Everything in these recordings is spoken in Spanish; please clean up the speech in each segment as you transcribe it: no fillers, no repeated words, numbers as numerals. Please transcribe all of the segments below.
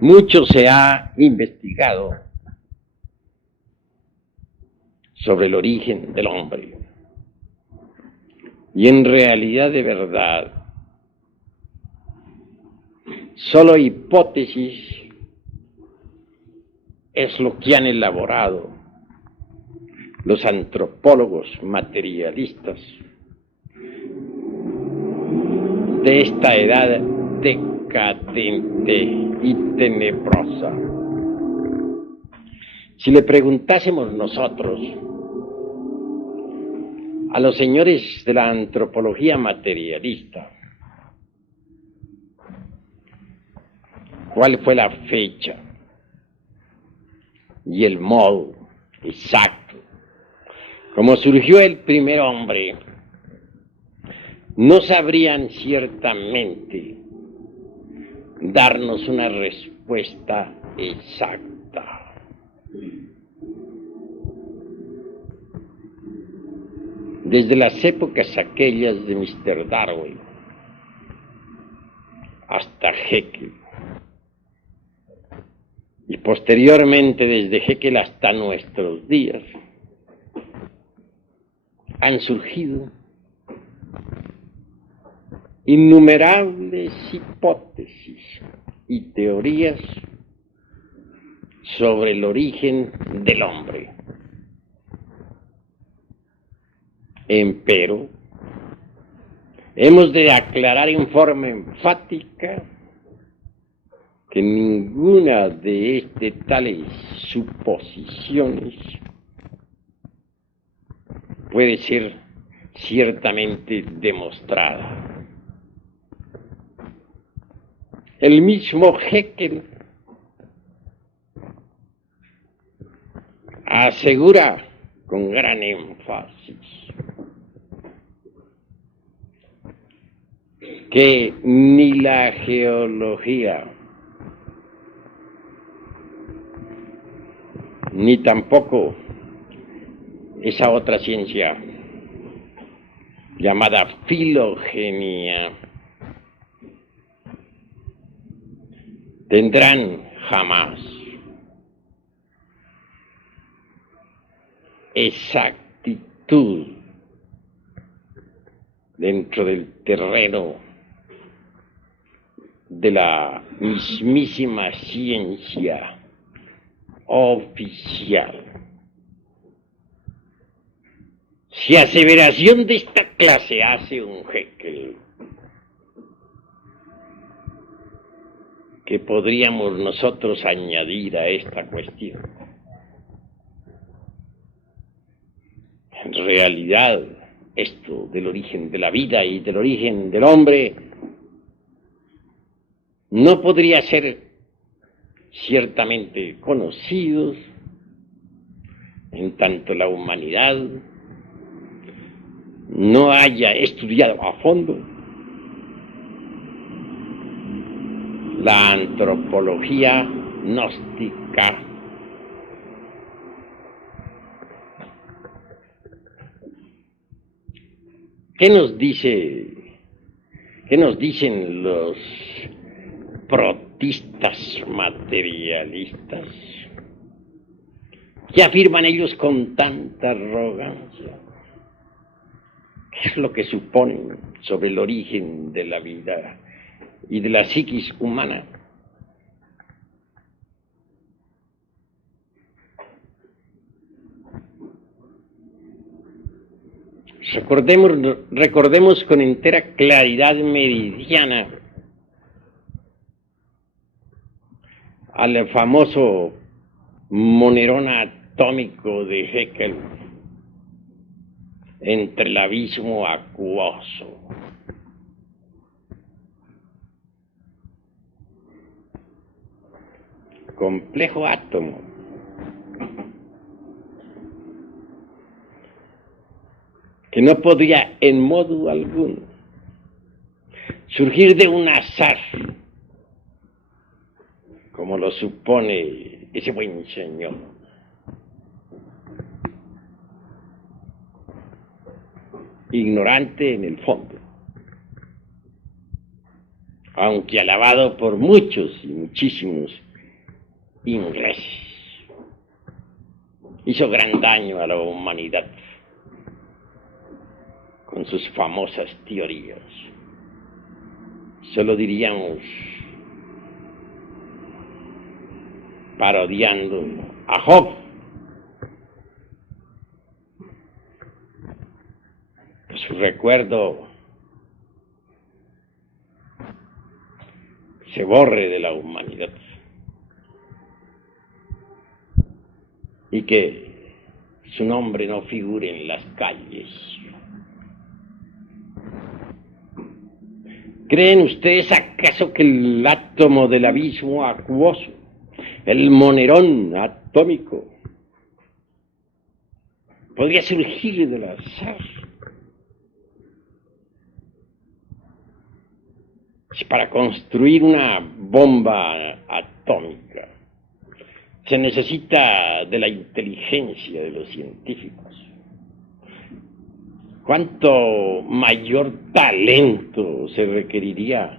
Mucho se ha investigado sobre el origen del hombre y en realidad de verdad solo hipótesis es lo que han elaborado los antropólogos materialistas de esta edad decadente y tenebrosa. Si le preguntásemos nosotros a los señores de la antropología materialista cuál fue la fecha y el modo exacto como surgió el primer hombre, no sabrían ciertamente darnos una respuesta exacta. Desde las épocas aquellas de Mr. Darwin hasta Haeckel, y posteriormente desde Haeckel hasta nuestros días, han surgido innumerables hipótesis y teorías sobre el origen del hombre. Empero, hemos de aclarar en forma enfática que ninguna de tales suposiciones puede ser ciertamente demostrada. El mismo Haeckel asegura con gran énfasis que ni la geología ni tampoco esa otra ciencia llamada filogenia tendrán jamás exactitud dentro del terreno de la mismísima ciencia oficial. Si aseveración de esta clase hace un Haeckel, ¿qué podríamos nosotros añadir a esta cuestión? En realidad, esto del origen de la vida y del origen del hombre no podría ser ciertamente conocidos en tanto la humanidad no haya estudiado a fondo la antropología gnóstica ¿Qué nos dicen los protistas materialistas? ¿Qué afirman ellos con tanta arrogancia? ¿Qué es lo que suponen sobre el origen de la vida y de la psiquis humana? Recordemos con entera claridad meridiana al famoso monerón atómico de Haeckel entre el abismo acuoso. Complejo átomo que no podía en modo alguno surgir de un azar, como lo supone ese buen señor. Ignorante en el fondo, aunque alabado por muchos y muchísimos ingleses. Hizo gran daño a la humanidad con sus famosas teorías. Solo diríamos parodiando a Job. Que su recuerdo se borre de la humanidad y que su nombre no figure en las calles. ¿Creen ustedes acaso que el átomo del abismo acuoso, el monerón atómico, podría surgir del azar? Si para construir una bomba atómica se necesita de la inteligencia de los científicos, ¿cuánto mayor talento se requeriría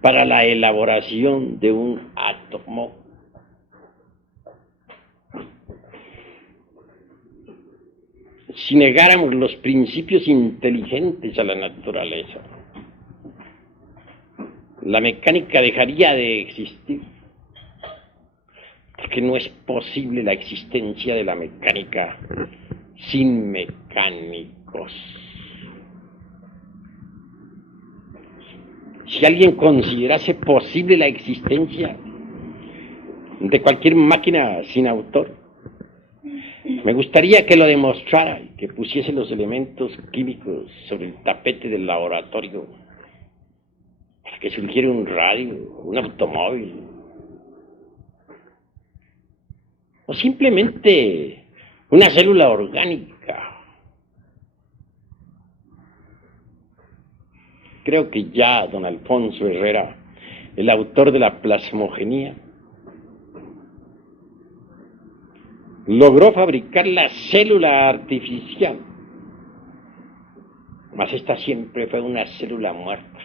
para la elaboración de un átomo? Si negáramos los principios inteligentes a la naturaleza, la mecánica dejaría de existir, porque no es posible la existencia de la mecánica sin mecánicos. Si alguien considerase posible la existencia de cualquier máquina sin autor, me gustaría que lo demostrara y que pusiese los elementos químicos sobre el tapete del laboratorio para que surgiera un radio, un automóvil, o simplemente una célula orgánica. Creo que ya don Alfonso Herrera, el autor de la plasmogenía, logró fabricar la célula artificial, mas esta siempre fue una célula muerta,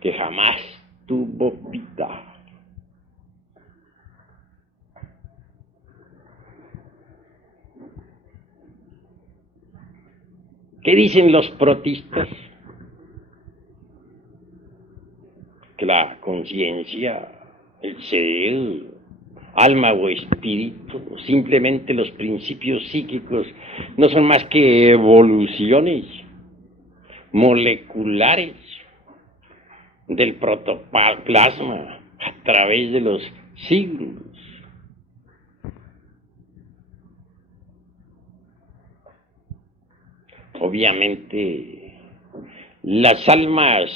que jamás tuvo vida. ¿Qué dicen los protistas? Que la conciencia, el ser, alma o espíritu, simplemente los principios psíquicos, no son más que evoluciones moleculares del protoplasma a través de los siglos. Obviamente, las almas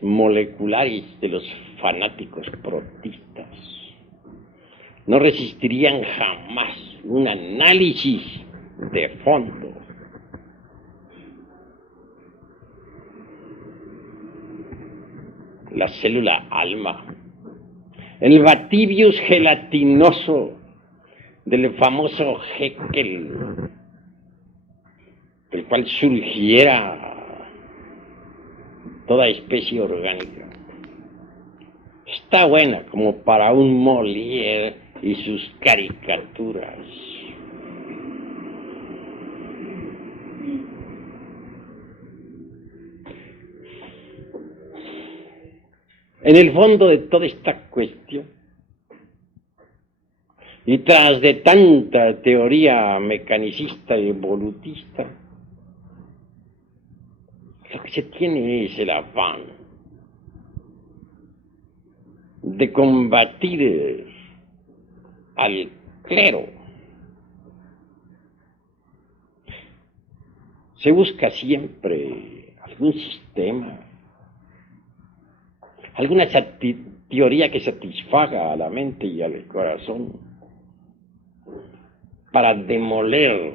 moleculares de los fanáticos protistas no resistirían jamás un análisis de fondo. La célula alma, el batibius gelatinoso del famoso Haeckel, del cual surgiera toda especie orgánica, está buena como para un Molière y sus caricaturas. En el fondo de toda esta cuestión, y tras de tanta teoría mecanicista y evolutista, lo que se tiene es el afán de combatir al clero. Se busca siempre algún sistema, alguna teoría que satisfaga a la mente y al corazón para demoler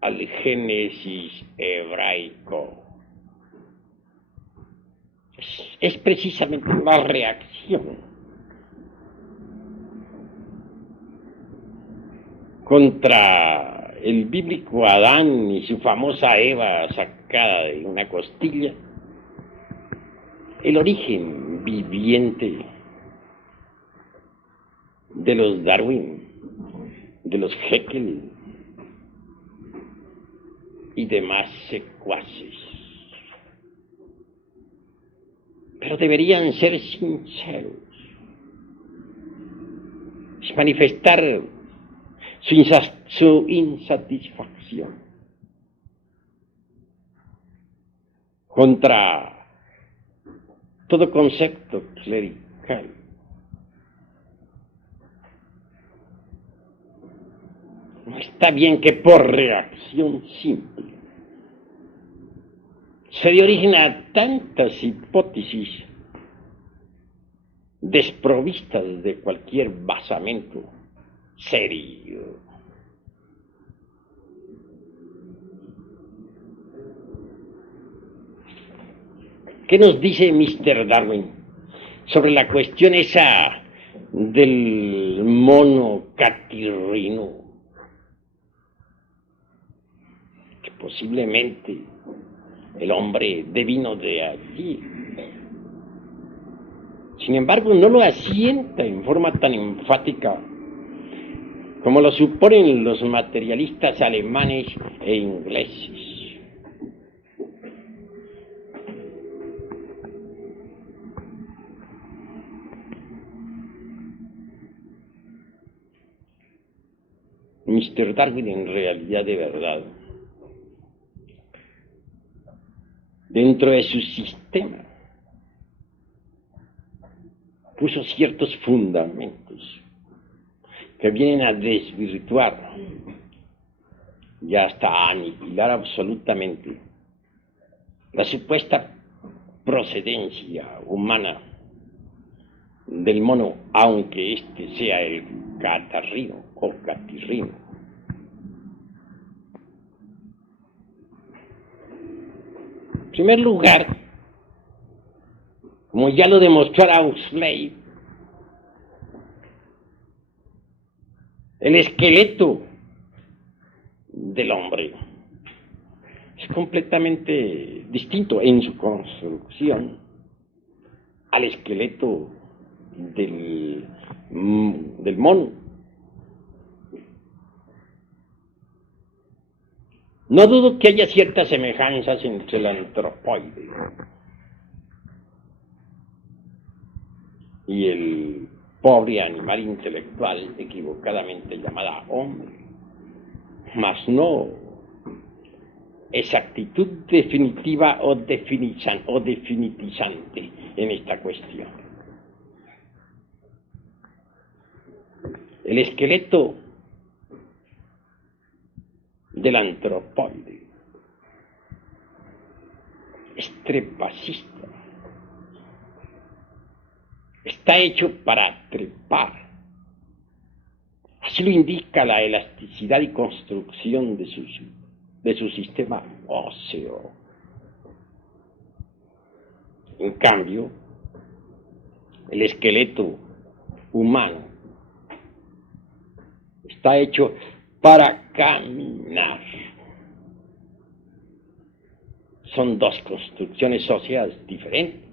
al Génesis hebraico. Es precisamente una reacción contra el bíblico Adán y su famosa Eva sacada de una costilla, el origen viviente de los Darwin, de los Haeckel y demás secuaces. Pero deberían ser sinceros, manifestar su insatisfacción contra todo concepto clerical. No está bien que por reacción simple se dé origen a tantas hipótesis desprovistas de cualquier basamento serio. ¿Qué nos dice Mr. Darwin sobre la cuestión esa del mono catirrino? Que posiblemente el hombre devino de allí. Sin embargo, no lo asienta en forma tan enfática como lo suponen los materialistas alemanes e ingleses. Mr. Darwin, en realidad, de verdad, dentro de su sistema, puso ciertos fundamentos que vienen a desvirtuar y hasta a aniquilar absolutamente la supuesta procedencia humana del mono, aunque este sea el catarrino o catirrino. En primer lugar, como ya lo demostró Huxley, el esqueleto del hombre es completamente distinto en su construcción al esqueleto del mono. No dudo que haya ciertas semejanzas entre el antropoide y el pobre animal intelectual equivocadamente llamada hombre, mas no exactitud definitiva o definitizante en esta cuestión. El esqueleto del antropoide es trepacista. Está hecho para trepar. Así lo indica la elasticidad y construcción de su sistema óseo. En cambio, el esqueleto humano está hecho para caminar. Son dos construcciones óseas diferentes.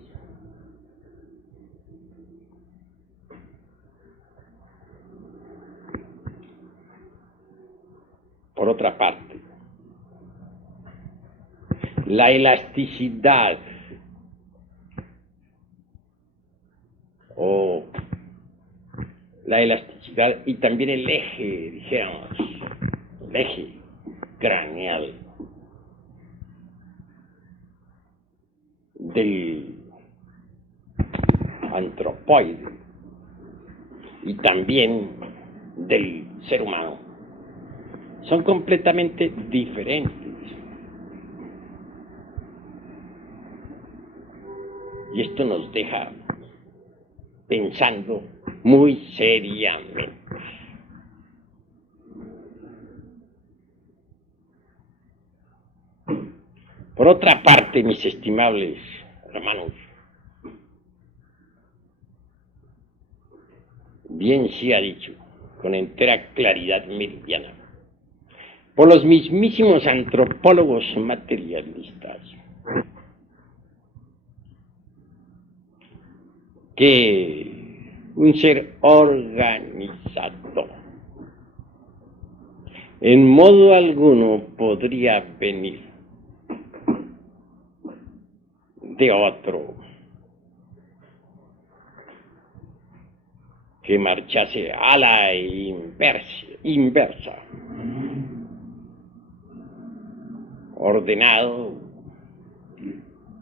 Por otra parte, la elasticidad y también el eje, dijéramos, el eje craneal del antropoide y también del ser humano son completamente diferentes. Y esto nos deja pensando muy seriamente. Por otra parte, mis estimables hermanos, bien se ha dicho, con entera claridad meridiana, por los mismísimos antropólogos materialistas, que un ser organizado. En modo alguno podría venir de otro que marchase a la inversa, ordenado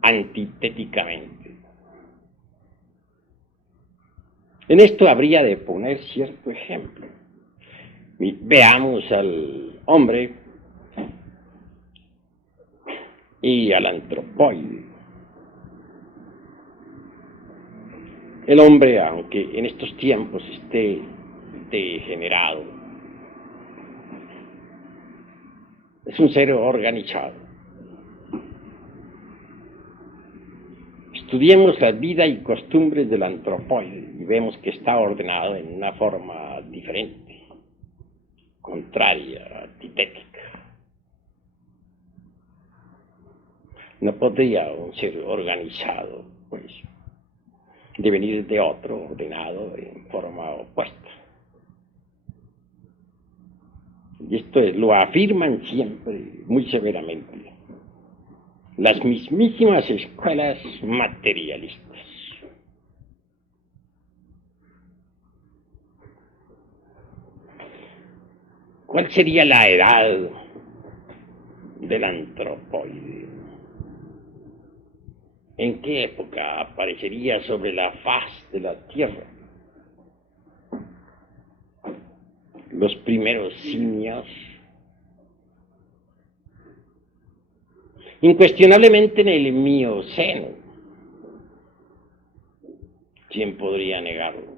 antitéticamente. En esto habría de poner cierto ejemplo. Veamos al hombre y al antropoide. El hombre, aunque en estos tiempos esté degenerado, es un ser organizado. Estudiemos la vida y costumbres del antropoide y vemos que está ordenado en una forma diferente, contraria, antitética. No podría un ser organizado, pues, devenir de otro ordenado en forma opuesta. Y esto lo afirman siempre, muy severamente, las mismísimas escuelas materialistas. ¿Cuál sería la edad del antropoide? ¿En qué época aparecería sobre la faz de la Tierra? Los primeros simios. Incuestionablemente en el Mioceno. ¿Quién podría negarlo?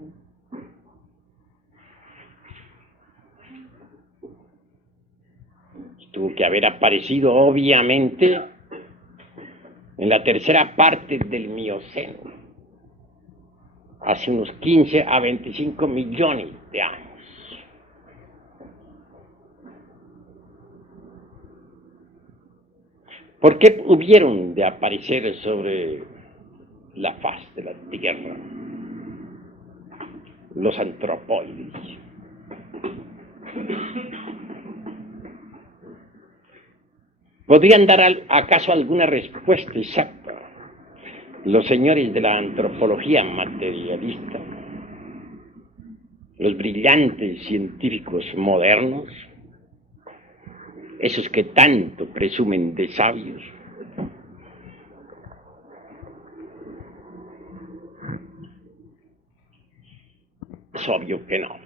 Tuvo que haber aparecido, obviamente, en la tercera parte del Mioceno, hace unos 15 a 25 millones de años. ¿Por qué hubieron de aparecer sobre la faz de la Tierra los antropoides? ¿Podrían dar acaso alguna respuesta exacta los señores de la antropología materialista, los brillantes científicos modernos, esos que tanto presumen de sabios? Es obvio que no.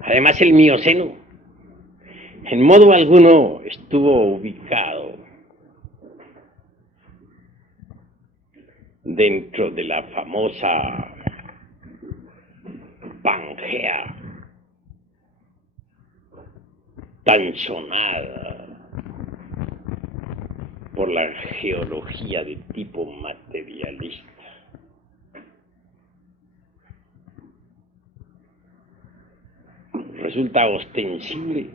Además, el Mioceno en modo alguno estuvo ubicado dentro de la famosa Pangea, tan sonada por la geología de tipo materialista. Resulta ostensible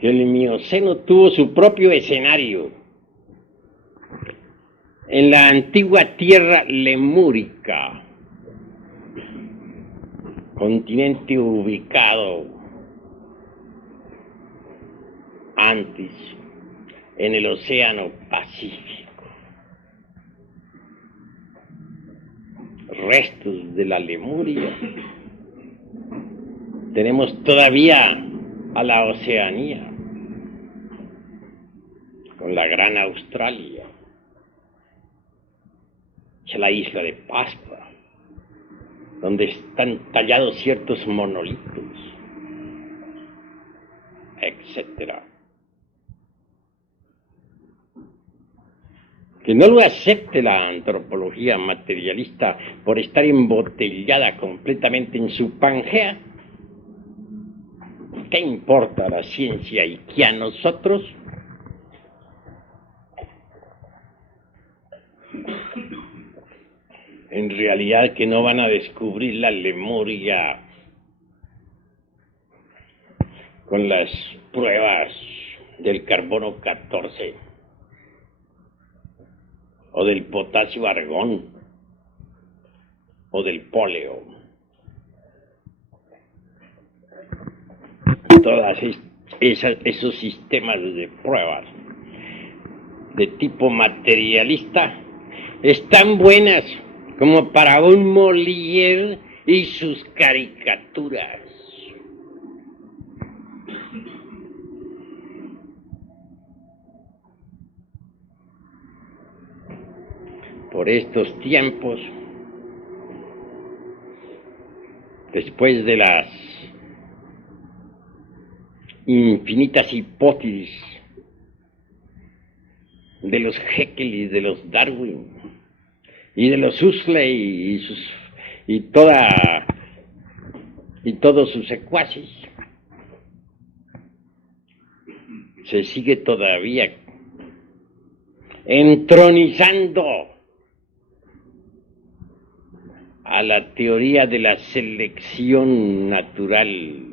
que el Mioceno tuvo su propio escenario en la antigua tierra lemúrica, continente ubicado antes en el Océano Pacífico. Restos de la Lemuria. Tenemos todavía a la Oceanía, con la Gran Australia, a la isla de Pascua, donde están tallados ciertos monolitos, etcétera. Que no lo acepte la antropología materialista por estar embotellada completamente en su Pangea. ¿Qué importa a la ciencia y qué a nosotros? En realidad que no van a descubrir la Lemuria con las pruebas del carbono 14. o del potasio argón, o del poleo. Todas esos sistemas de pruebas de tipo materialista están buenas como para un Molière y sus caricaturas. Por estos tiempos, después de las infinitas hipótesis de los Haeckel y de los Darwin y de los Huxley y todos sus secuaces, se sigue todavía entronizando a la teoría de la selección natural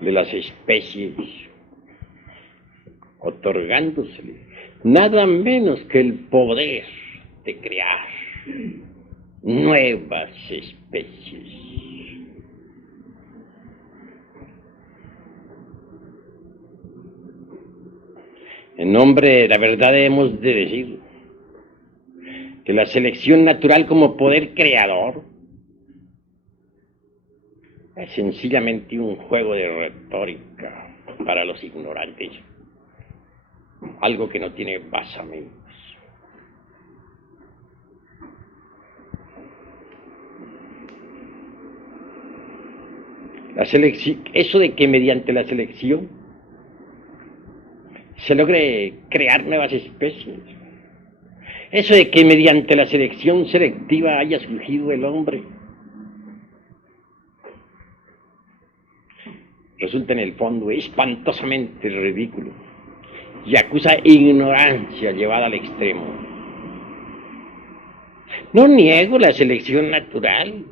de las especies, otorgándosele nada menos que el poder de crear nuevas especies. En nombre de la verdad hemos de decir que la selección natural como poder creador es sencillamente un juego de retórica para los ignorantes, algo que no tiene basamentos. La selección, eso de que mediante la selección se logre crear nuevas especies, eso de que mediante la selección selectiva haya surgido el hombre, resulta en el fondo espantosamente ridículo y acusa ignorancia llevada al extremo. No niego la selección natural.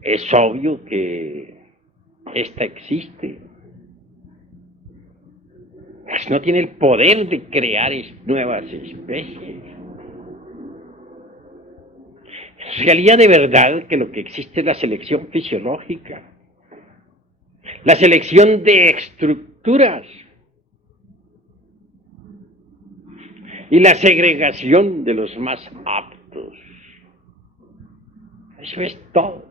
Es obvio que esta existe. Mas no tiene el poder de crear nuevas especies. En realidad, de verdad, que lo que existe es la selección fisiológica, la selección de estructuras y la segregación de los más aptos. Eso es todo.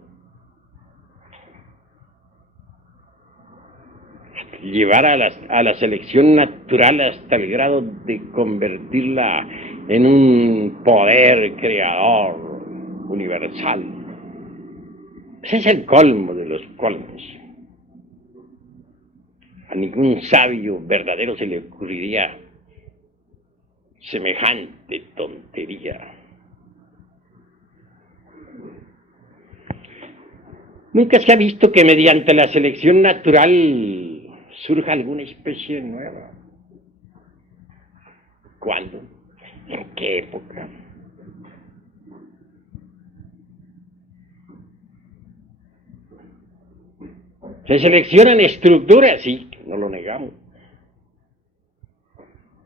Llevar a la selección natural hasta el grado de convertirla en un poder creador universal. Ese es el colmo de los colmos. A ningún sabio verdadero se le ocurriría semejante tontería. Nunca se ha visto que mediante la selección natural surja alguna especie nueva. ¿Cuándo? ¿En qué época? Se seleccionan estructuras, sí, no lo negamos.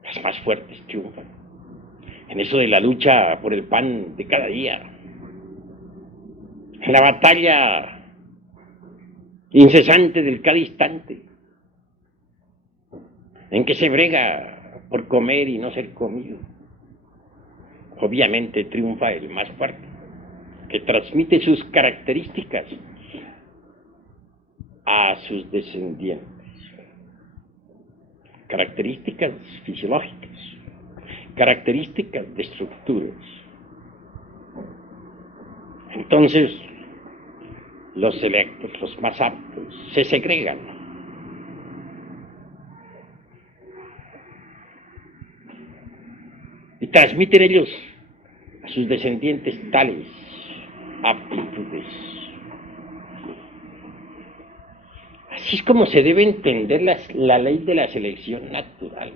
Las más fuertes triunfan. En eso de la lucha por el pan de cada día. En la batalla incesante del cada instante. En que se brega por comer y no ser comido. Obviamente triunfa el más fuerte, que transmite sus características a sus descendientes. Características fisiológicas, características de estructuras. Entonces, los selectos, los más aptos, se segregan. Y transmiten ellos a sus descendientes tales aptitudes. Así es como se debe entender la ley de la selección natural.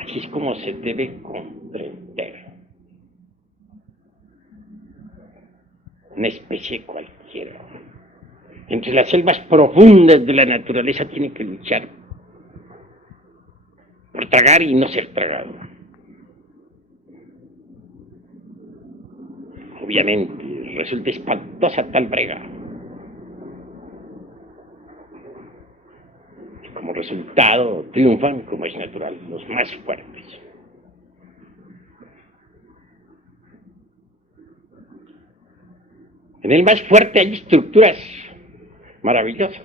Así es como se debe comprender. Una especie cualquiera. Entre las selvas profundas de la naturaleza tiene que luchar por tragar y no ser tragado. Obviamente, resulta espantosa tal brega. Como resultado, triunfan, como es natural, los más fuertes. En el más fuerte hay estructuras maravillosas,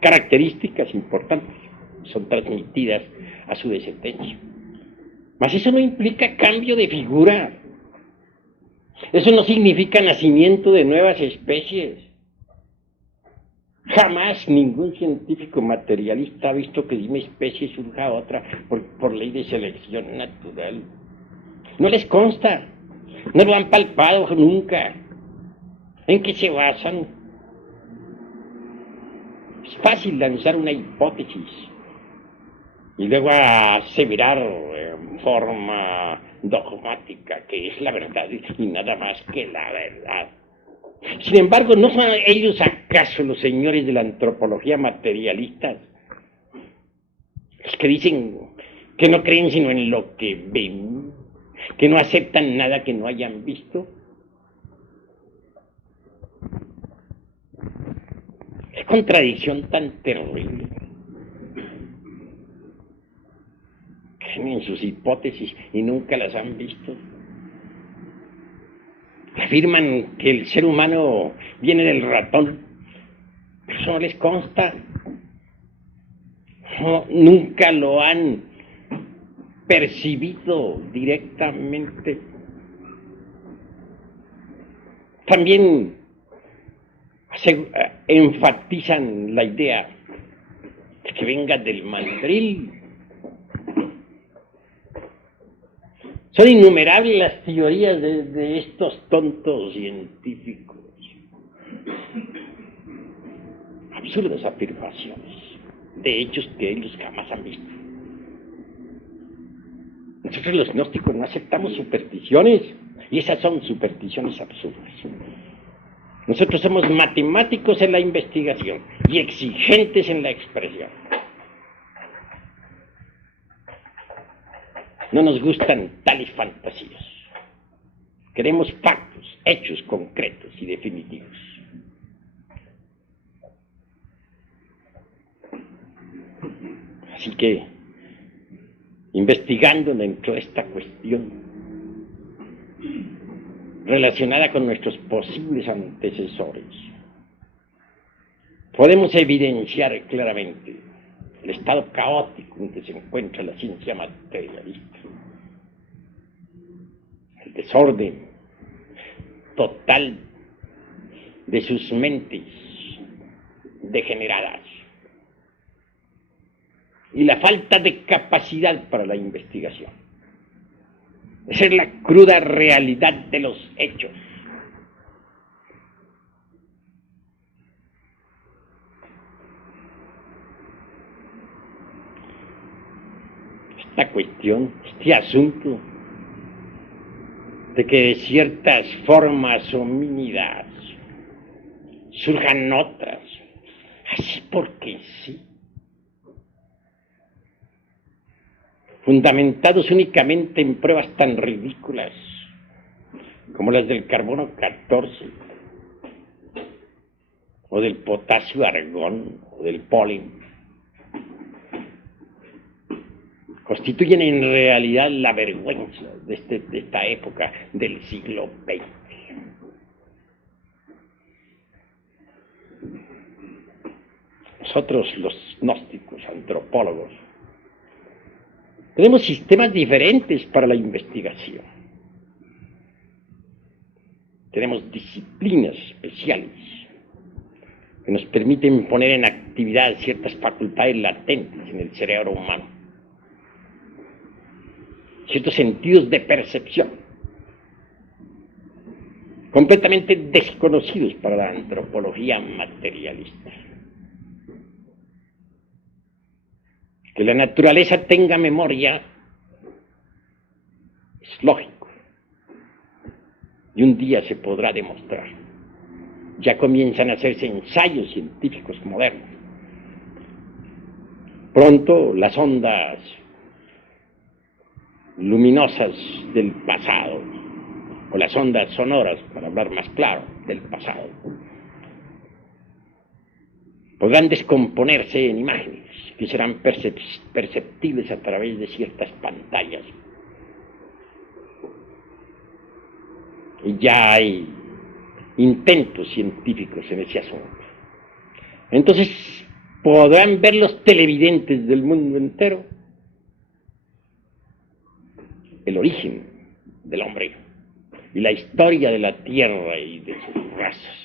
características importantes, son transmitidas a su descendencia. Mas eso no implica cambio de figura. Eso no significa nacimiento de nuevas especies. Jamás ningún científico materialista ha visto que de una especie surja otra por ley de selección natural. No les consta, no lo han palpado nunca. ¿En qué se basan? Es fácil lanzar una hipótesis y luego aseverar en forma dogmática que es la verdad y nada más que la verdad. Sin embargo, ¿no son ellos acaso los señores de la antropología materialista? Los que dicen que no creen sino en lo que ven, que no aceptan nada que no hayan visto. Qué contradicción tan terrible. Creen en sus hipótesis y nunca las han visto. Afirman que el ser humano viene del ratón. Eso no les consta. No, nunca lo han percibido directamente. También enfatizan la idea de que venga del mandril. Son innumerables las teorías de estos tontos científicos. Absurdas afirmaciones de hechos que ellos jamás han visto. Nosotros los gnósticos no aceptamos supersticiones, y esas son supersticiones absurdas. Nosotros somos matemáticos en la investigación y exigentes en la expresión. No nos gustan tales fantasías. Queremos factos, hechos concretos y definitivos. Así que, investigando dentro de esta cuestión relacionada con nuestros posibles antecesores, podemos evidenciar claramente el estado caótico en que se encuentra la ciencia materialista, el desorden total de sus mentes degeneradas y la falta de capacidad para la investigación. Esa es la cruda realidad de los hechos. Esta cuestión, este asunto de que de ciertas formas homínidas surjan otras, así porque sí, fundamentados únicamente en pruebas tan ridículas como las del carbono 14, o del potasio argón, o del polen, constituyen en realidad la vergüenza de esta época del siglo XX. Nosotros, los gnósticos, antropólogos, tenemos sistemas diferentes para la investigación. Tenemos disciplinas especiales que nos permiten poner en actividad ciertas facultades latentes en el cerebro humano, ciertos sentidos de percepción completamente desconocidos para la antropología materialista. Que la naturaleza tenga memoria es lógico y un día se podrá demostrar. Ya comienzan a hacerse ensayos científicos modernos. Pronto las ondas luminosas del pasado, o las ondas sonoras, para hablar más claro, del pasado, podrán descomponerse en imágenes que serán perceptibles a través de ciertas pantallas. Y ya hay intentos científicos en ese asunto. Entonces podrán ver los televidentes del mundo entero el origen del hombre y la historia de la Tierra y de sus razas.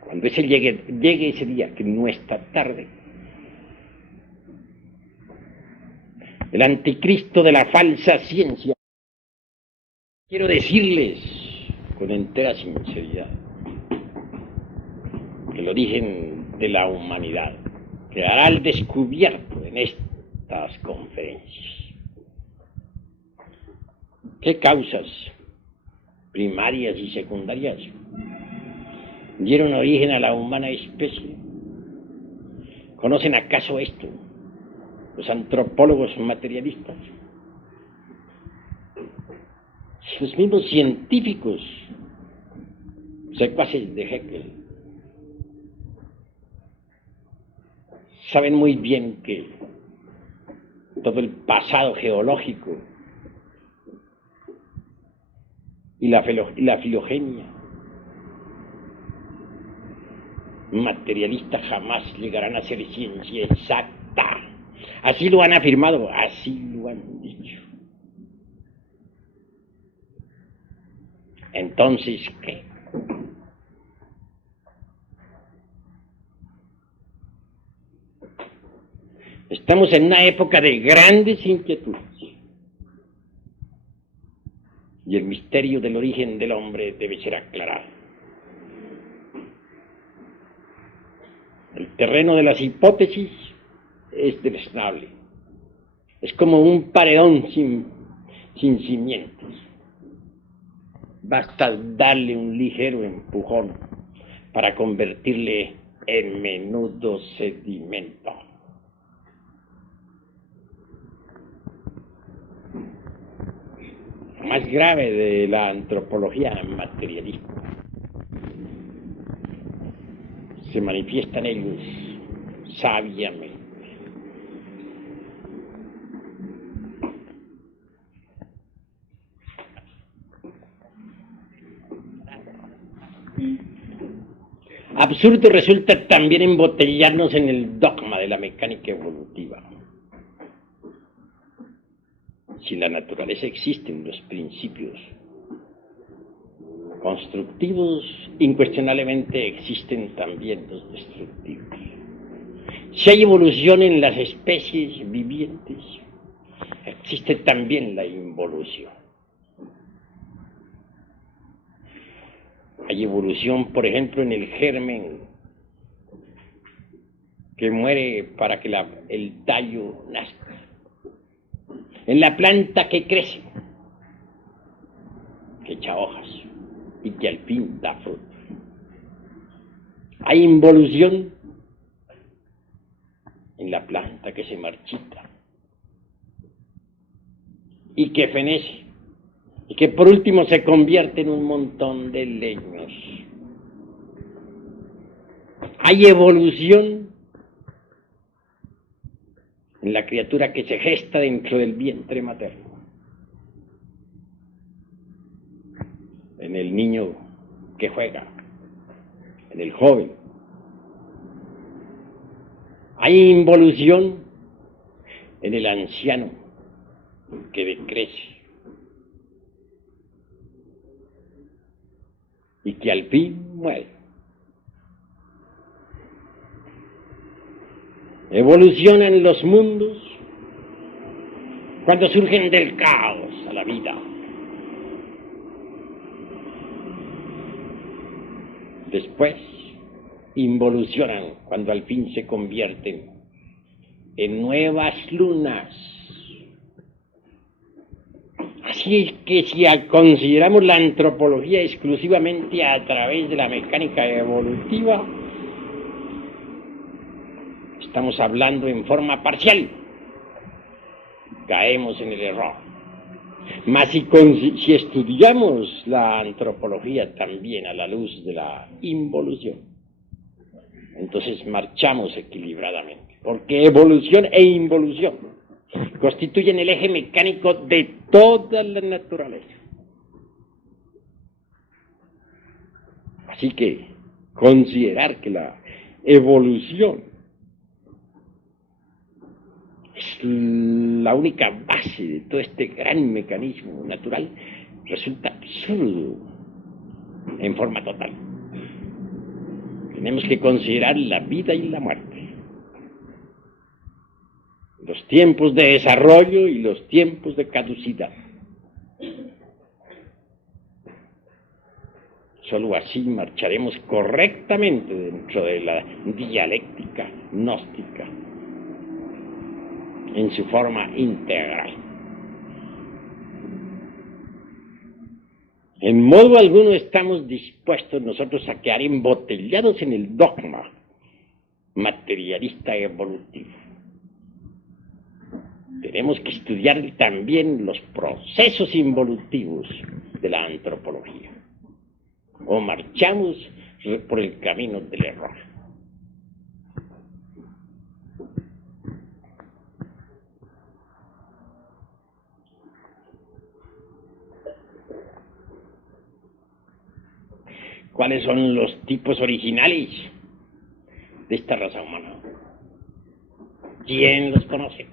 Cuando llegue ese día, que no está tarde, el anticristo de la falsa ciencia, quiero decirles con entera sinceridad que el origen de la humanidad quedará al descubierto en estas conferencias. ¿Qué causas primarias y secundarias dieron origen a la humana especie? ¿Conocen acaso esto los antropólogos materialistas? Los mismos científicos, secuaces de Haeckel, saben muy bien que todo el pasado geológico y la filogenia materialista jamás llegarán a ser ciencia exacta. Así lo han afirmado, así lo han dicho. Entonces, ¿qué? Estamos en una época de grandes inquietudes. Y el misterio del origen del hombre debe ser aclarado. El terreno de las hipótesis es deleznable. Es como un paredón sin cimientos. Basta darle un ligero empujón para convertirle en menudo sedimento. Lo más grave de la antropología materialista se manifiesta en ellos sabiamente. Absurdo resulta también embotellarnos en el dogma de la mecánica evolutiva. Si en la naturaleza existen los principios constructivos, incuestionablemente existen también los destructivos. Si hay evolución en las especies vivientes, existe también la involución. Hay evolución, por ejemplo, en el germen que muere para que el tallo nazca. En la planta que crece, que echa hojas y que al fin da frutos. Hay involución en la planta que se marchita y que fenece y que por último se convierte en un montón de leños. Hay evolución en la criatura que se gesta dentro del vientre materno, en el niño que juega, en el joven. Hay involución en el anciano que decrece y que al fin muere. Evolucionan los mundos cuando surgen del caos a la vida. Después involucionan cuando al fin se convierten en nuevas lunas. Así es que si consideramos la antropología exclusivamente a través de la mecánica evolutiva, estamos hablando en forma parcial caemos en el error. Mas si estudiamos la antropología también a la luz de la involución, entonces marchamos equilibradamente, porque evolución e involución constituyen el eje mecánico de toda la naturaleza. Así que considerar que la evolución es la única base de todo este gran mecanismo natural resulta absurdo en forma total. Tenemos que considerar la vida y la muerte, los tiempos de desarrollo y los tiempos de caducidad. Solo así marcharemos correctamente dentro de la dialéctica gnóstica en su forma integral. En modo alguno estamos dispuestos nosotros a quedar embotellados en el dogma materialista evolutivo. Tenemos que estudiar también los procesos involutivos de la antropología, o marchamos por el camino del error. ¿Cuáles son los tipos originales de esta raza humana? ¿Quién los conoce?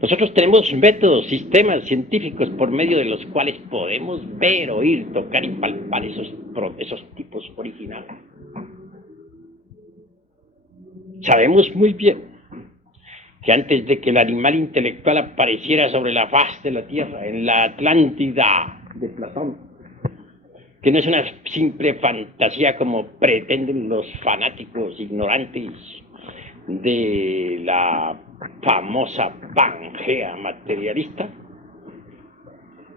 Nosotros tenemos métodos, sistemas científicos por medio de los cuales podemos ver, oír, tocar y palpar esos tipos originales. Sabemos muy bien que antes de que el animal intelectual apareciera sobre la faz de la Tierra, en la Atlántida de Platón, que no es una simple fantasía como pretenden los fanáticos ignorantes de la famosa Pangea materialista,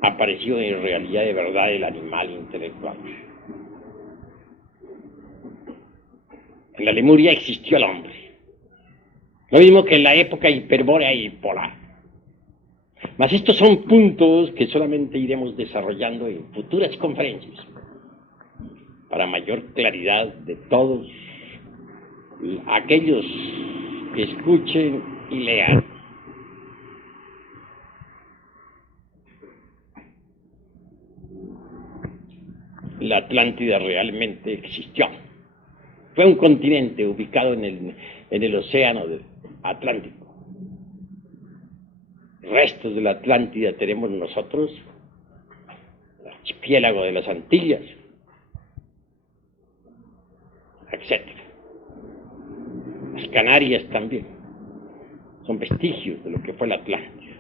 apareció en realidad de verdad el animal intelectual. En la Lemuria existió el hombre, lo mismo que en la época hiperbórea y polar. Mas estos son puntos que solamente iremos desarrollando en futuras conferencias, para mayor claridad de todos aquellos que escuchen y lean. La Atlántida realmente existió. Fue un continente ubicado en el océano Atlántico. Restos de la Atlántida tenemos nosotros, el archipiélago de las Antillas, etc. Las Canarias también son vestigios de lo que fue la Atlántida.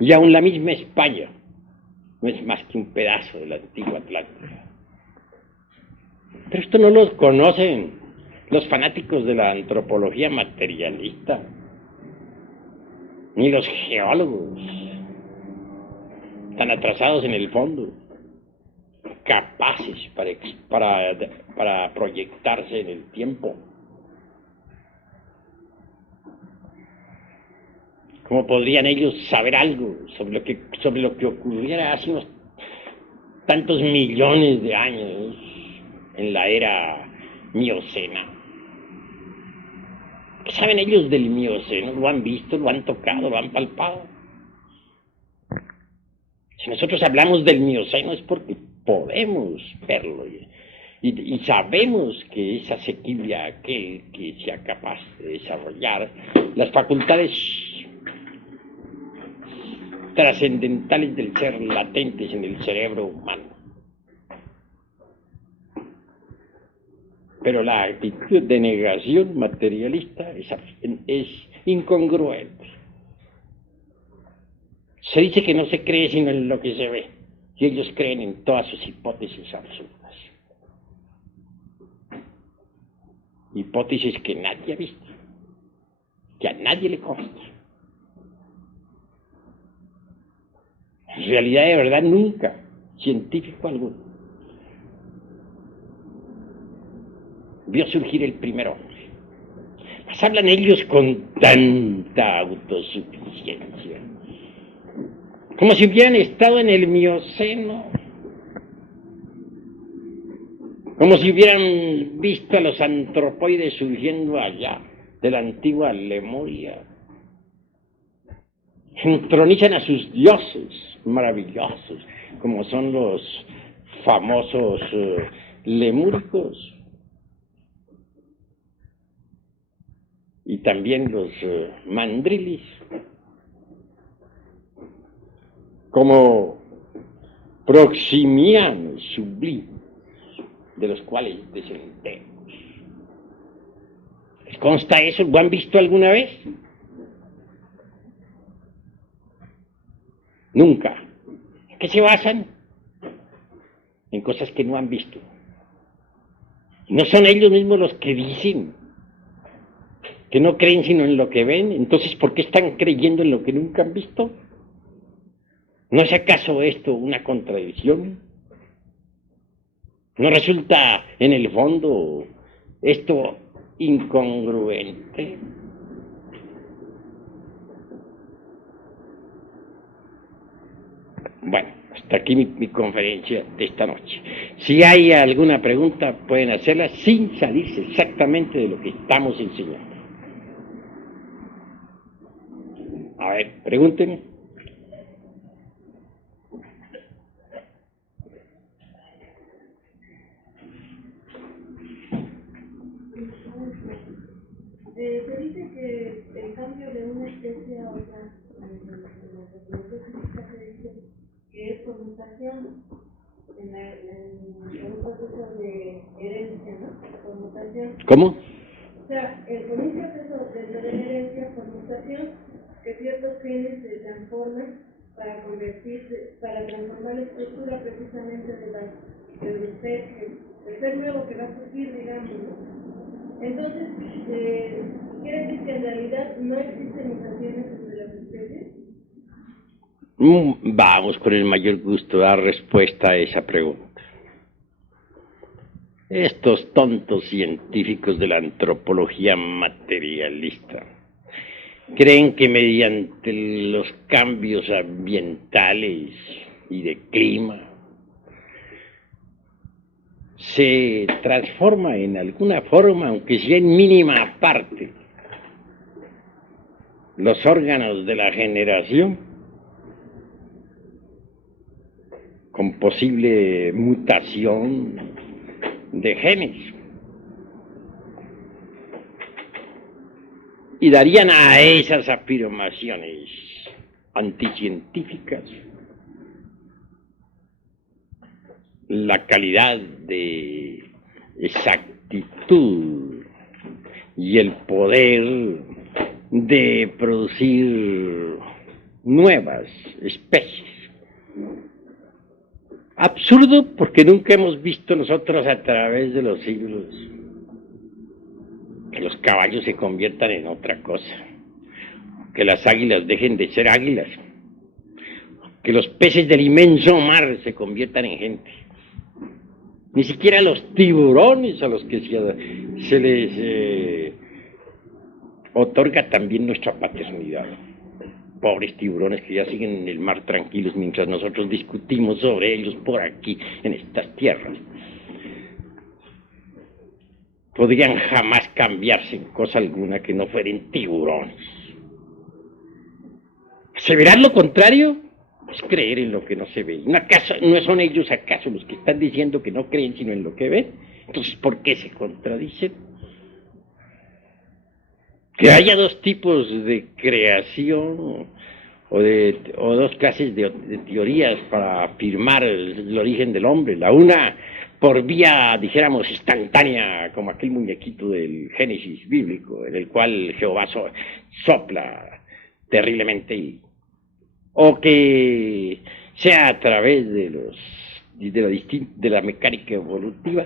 Y aún la misma España no es más que un pedazo de la antigua Atlántida. Pero esto no lo conocen los fanáticos de la antropología materialista, ni los geólogos, tan atrasados en el fondo, capaces para proyectarse en el tiempo. ¿Cómo podrían ellos saber algo sobre lo que ocurriera hace unos tantos millones de años en la era miocena? ¿Qué saben ellos del mioceno? ¿Lo han visto, lo han tocado, lo han palpado? Si nosotros hablamos del mioceno es porque podemos verlo y sabemos que es asequible a aquel que sea capaz de desarrollar las facultades trascendentales del ser latentes en el cerebro humano. Pero la actitud de negación materialista es incongruente. Se dice que no se cree sino en lo que se ve, y ellos creen en todas sus hipótesis absurdas. Hipótesis que nadie ha visto, que a nadie le consta. En realidad, de verdad, nunca, científico alguno, vio surgir el primer hombre. hablan ellos con tanta autosuficiencia, como si hubieran estado en el Mioceno, como si hubieran visto a los antropoides surgiendo allá, de la antigua Lemuria. Entronizan a sus dioses maravillosos, como son los famosos lemúricos, y también los mandrilis, como proximianos sublimes, de los cuales descendemos. ¿Les consta eso? ¿Lo han visto alguna vez? Nunca. ¿En qué se basan? En cosas que no han visto. ¿No son ellos mismos los que dicen que no creen sino en lo que ven? Entonces, ¿por qué están creyendo en lo que nunca han visto? ¿No es acaso esto una contradicción? ¿No resulta en el fondo esto incongruente? Bueno, hasta aquí mi conferencia de esta noche. Si hay alguna pregunta, pueden hacerla sin salirse exactamente de lo que estamos enseñando. A ver, pregúntenme. Se dice que el cambio de una especie a otra, en la antropología física se dice que es por mutación, en un proceso de herencia, ¿no? Por mutación. ¿Cómo? O sea, con un proceso dentro de la herencia por mutación, que ciertos genes se transforman para convertirse, para transformar la estructura precisamente del ser nuevo que va a surgir, digamos, ¿no? Entonces, ¿quiere decir que en realidad no existen mutaciones entre las especies? Vamos con el mayor gusto a dar respuesta a esa pregunta. Estos tontos científicos de la antropología materialista creen que mediante los cambios ambientales y de clima se transforma en alguna forma, aunque sea en mínima parte, los órganos de la generación con posible mutación de genes, y darían a esas afirmaciones anticientíficas la calidad de exactitud y el poder de producir nuevas especies. Absurdo, porque nunca hemos visto nosotros a través de los siglos que los caballos se conviertan en otra cosa, que las águilas dejen de ser águilas, que los peces del inmenso mar se conviertan en gente. Ni siquiera los tiburones a los que se les otorga también nuestra paternidad. Pobres tiburones que ya siguen en el mar tranquilos mientras nosotros discutimos sobre ellos por aquí, en estas tierras. Podrían jamás cambiarse en cosa alguna que no fueran tiburones. ¿Aseverar lo contrario? Es creer en lo que no se ve. ¿No son ellos acaso los que están diciendo que no creen sino en lo que ven? Entonces, ¿por qué se contradicen? Que haya dos tipos de creación o dos clases de teorías para afirmar el origen del hombre. La una por vía, dijéramos, instantánea, como aquel muñequito del Génesis bíblico, en el cual Jehová sopla terriblemente, o que sea a través de la mecánica evolutiva.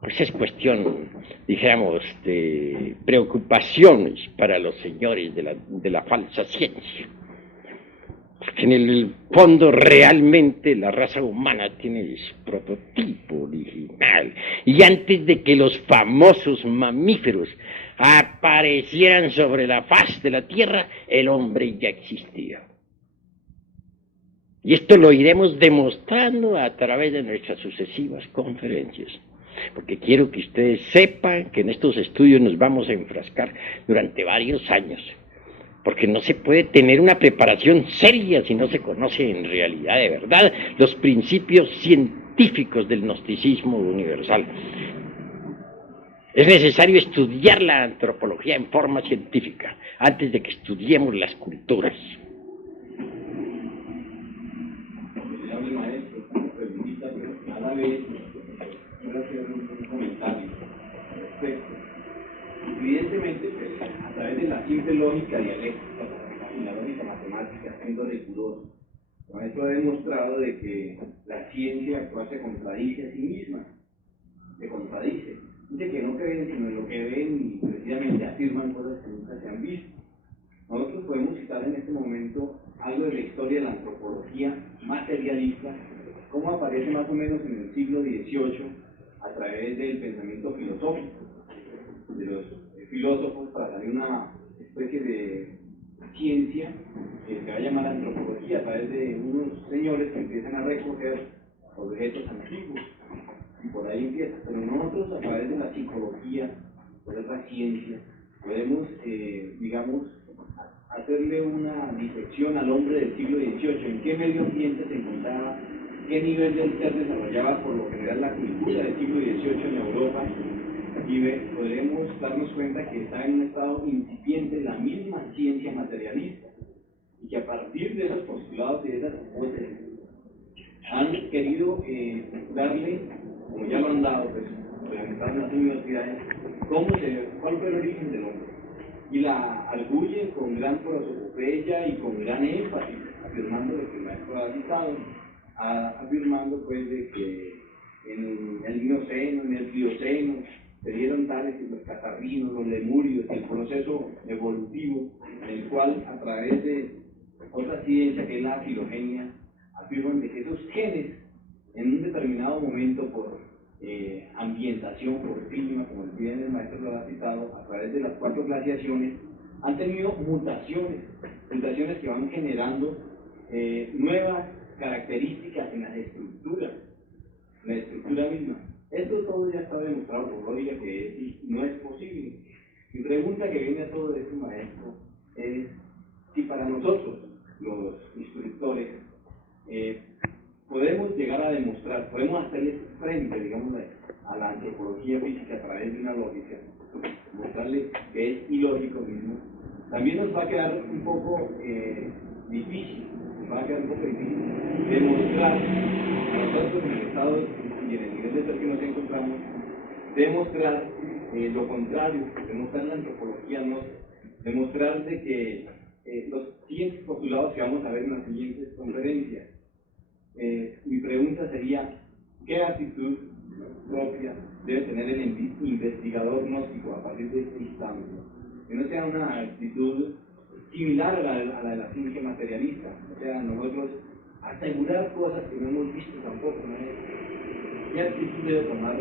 Pues es cuestión, dijéramos, de preocupaciones para los señores de la falsa ciencia. Porque en el fondo realmente la raza humana tiene su prototipo original. Y antes de que los famosos mamíferos aparecieran sobre la faz de la tierra, el hombre ya existía. Y esto lo iremos demostrando a través de nuestras sucesivas conferencias. Porque quiero que ustedes sepan que en estos estudios nos vamos a enfrascar durante varios años. Porque no se puede tener una preparación seria si no se conoce en realidad de verdad los principios científicos del gnosticismo universal. Es necesario estudiar la antropología en forma científica antes de que estudiemos las culturas. Evidentemente, pues, a través de la simple lógica dialéctica y la lógica matemática, siendo riguroso, el maestro ha demostrado de que la ciencia actual se contradice a sí misma, se contradice. Dice que no creen sino en lo que ven y precisamente afirman cosas que nunca se han visto. Nosotros podemos citar en este momento algo de la historia de la antropología materialista, cómo aparece más o menos en el siglo XVIII a través del pensamiento filosófico de los filósofos para dar una especie de ciencia que se va a llamar antropología a través de unos señores que empiezan a recoger objetos antiguos y por ahí empieza. Pero nosotros a través de la psicología, por esa ciencia, podemos, digamos, hacerle una disección al hombre del siglo XVIII, en qué medio ambiente se encontraba, qué nivel del ser desarrollaba por lo general la cultura del siglo XVIII en Europa, y podremos darnos cuenta que está en un estado incipiente la misma ciencia materialista, y que a partir de esos postulados y de esas hipótesis han querido darle, como ya lo han dado, pues, realizar en las universidades, cuál fue el origen del hombre. Y la arguyen con gran prosopopeya y con gran énfasis, afirmando lo que el maestro ha citado, afirmando pues de que en el Mioceno, en el Plioceno, se dieron tales que los catarrinos, los lemurios, el proceso evolutivo, en el cual a través de otra ciencia que es la filogenia, afirman de que esos genes, en un determinado momento por ambientación, por clima, como bien el maestro lo ha citado, a través de las 4 glaciaciones, han tenido mutaciones que van generando nuevas características en la estructura misma. Esto todo ya está demostrado por lógica que no es posible. Mi pregunta que viene a todo esto, maestro, es si para nosotros, los instructores, podemos llegar a demostrar, podemos hacerle frente, digamos, a la antropología física a través de una lógica, mostrarle que es ilógico mismo, también nos va a quedar un poco difícil demostrar a nosotros en el estado y en el nivel de ser que nos encontramos, demostrar lo contrario, demostrar la antropología, no, demostrar de que los siguientes postulados que vamos a ver en las siguientes conferencias. Mi pregunta sería, ¿qué actitud propia debe tener el investigador gnóstico a partir de este instante? Que no sea una actitud similar a la de la ciencia materialista, o sea, nosotros asegurar cosas que no hemos visto tampoco, ¿no? ¿Qué actitud debe tomar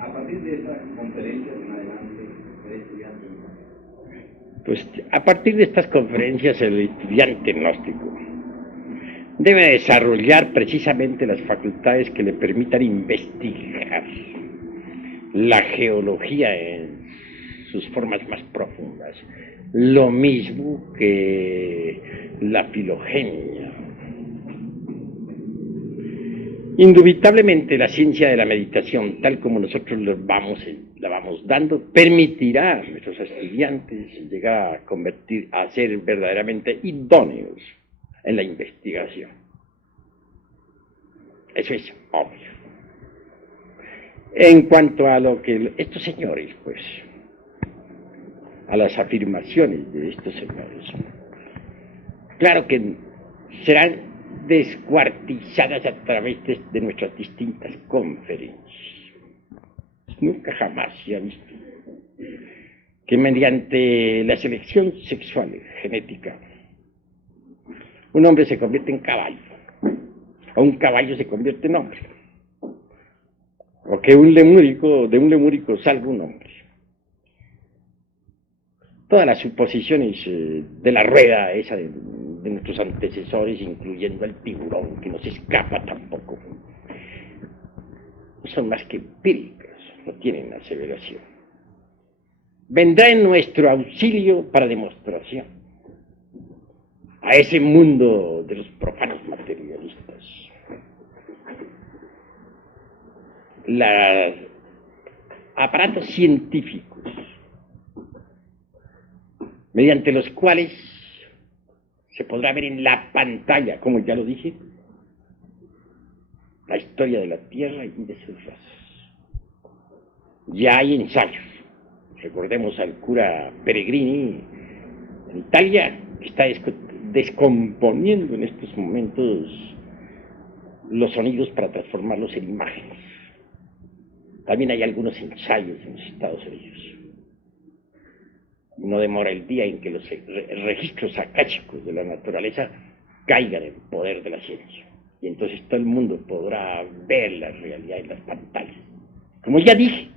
a partir de esta conferencia en adelante el estudiante? Pues a partir de estas conferencias el estudiante gnóstico debe desarrollar precisamente las facultades que le permitan investigar la geología en sus formas más profundas, lo mismo que la filogenia. Indubitablemente la ciencia de la meditación, tal como nosotros la vamos dando, permitirá a nuestros estudiantes llegar a ser verdaderamente idóneos en la investigación. Eso es obvio. En cuanto a lo que estos señores, pues, a las afirmaciones de estos señores, claro que serán descuartizadas a través de nuestras distintas conferencias. Nunca jamás se ha visto que mediante la selección sexual genética un hombre se convierte en caballo, o un caballo se convierte en hombre, o que de un lemúrico salga un hombre. todas las suposiciones de la rueda esa de nuestros antecesores, incluyendo el tiburón, que no se escapa tampoco, no son más que empíricas, no tienen aseveración. Vendrá en nuestro auxilio para demostración a ese mundo de los profanos materialistas. Los aparatos científicos mediante los cuales se podrá ver en la pantalla, como ya lo dije, la historia de la Tierra y de sus razas. Ya hay ensayos. Recordemos al cura Peregrini en Italia, que está descomponiendo en estos momentos los sonidos para transformarlos en imágenes. También hay algunos ensayos en los Estados Unidos. No demora el día en que los registros akáshicos de la naturaleza caigan en poder de la ciencia. Y entonces todo el mundo podrá ver la realidad en las pantallas. Como ya dije,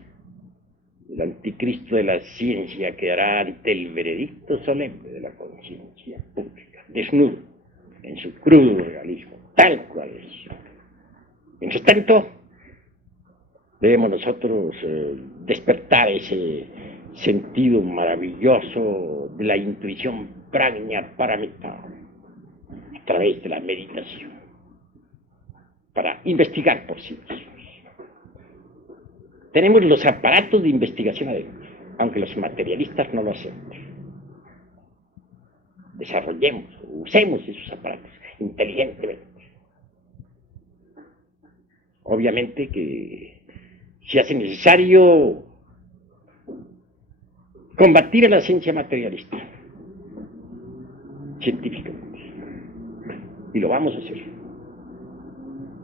el anticristo de la ciencia quedará ante el veredicto solemne de la conciencia pública, desnudo, en su crudo realismo, tal cual es. Mientras tanto, debemos nosotros despertar ese sentido maravilloso de la intuición prajna paramita a través de la meditación para investigar por sí mismos. Tenemos los aparatos de investigación adentro, aunque los materialistas no lo acepten. Desarrollemos, usemos esos aparatos inteligentemente. Obviamente que se hace necesario combatir a la ciencia materialista, científicamente. Y lo vamos a hacer.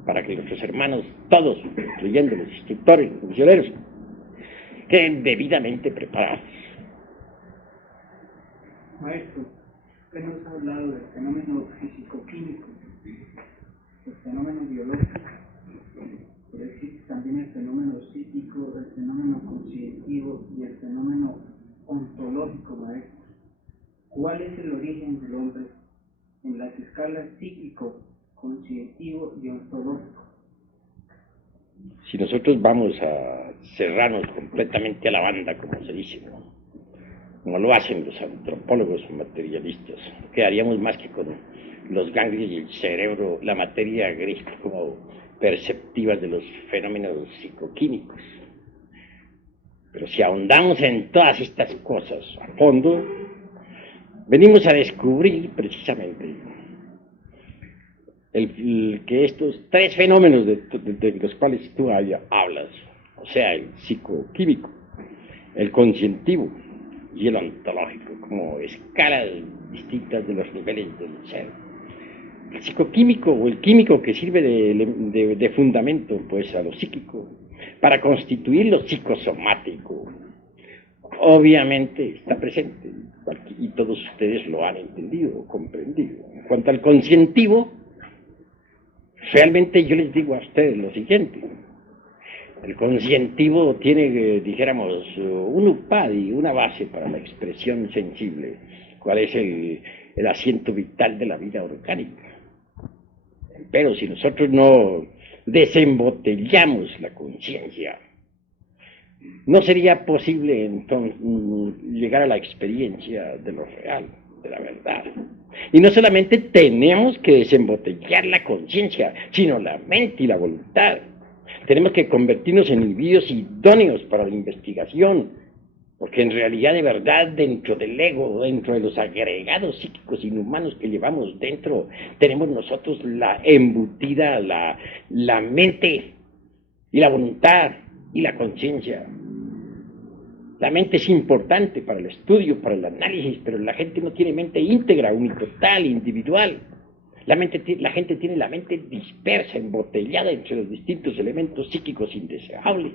Para que nuestros hermanos, todos, incluyendo los instructores, los misioneros, queden debidamente preparados. Maestro, usted nos ha hablado del fenómeno físico-químico, el fenómeno biológico, pero existe también el fenómeno psíquico, el fenómeno conscientivo y el fenómeno ontológico, maestro. ¿Cuál es el origen del hombre en las escalas psíquico, conscientivo y ontológico? Si nosotros vamos a cerrarnos completamente a la banda, como se dice, ¿no?, como lo hacen los antropólogos materialistas, quedaríamos más que con los ganglios y el cerebro, la materia gris como perceptivas de los fenómenos psicoquímicos. Pero si ahondamos en todas estas cosas a fondo, venimos a descubrir precisamente que estos tres fenómenos de los cuales tú hablas, o sea, el psicoquímico, el conscientivo y el ontológico, como escalas distintas de los niveles del ser. El psicoquímico o el químico que sirve de fundamento pues a lo psíquico para constituir lo psicosomático, obviamente está presente y todos ustedes lo han entendido o comprendido. En cuanto al conscientivo, realmente yo les digo a ustedes lo siguiente: el conscientivo tiene, dijéramos, un upadi, una base para la expresión sensible, cuál es el asiento vital de la vida orgánica. Pero si nosotros no desembotellamos la conciencia, no sería posible entonces llegar a la experiencia de lo real, de la verdad. Y no solamente tenemos que desembotellar la conciencia, sino la mente y la voluntad. Tenemos que convertirnos en individuos idóneos para la investigación, porque en realidad, de verdad, dentro del ego, dentro de los agregados psíquicos inhumanos que llevamos dentro, tenemos nosotros la embutida, la mente y la voluntad y la conciencia. La mente es importante para el estudio, para el análisis, pero la gente no tiene mente íntegra, unitotal, individual. La gente tiene la mente dispersa, embotellada entre los distintos elementos psíquicos indeseables.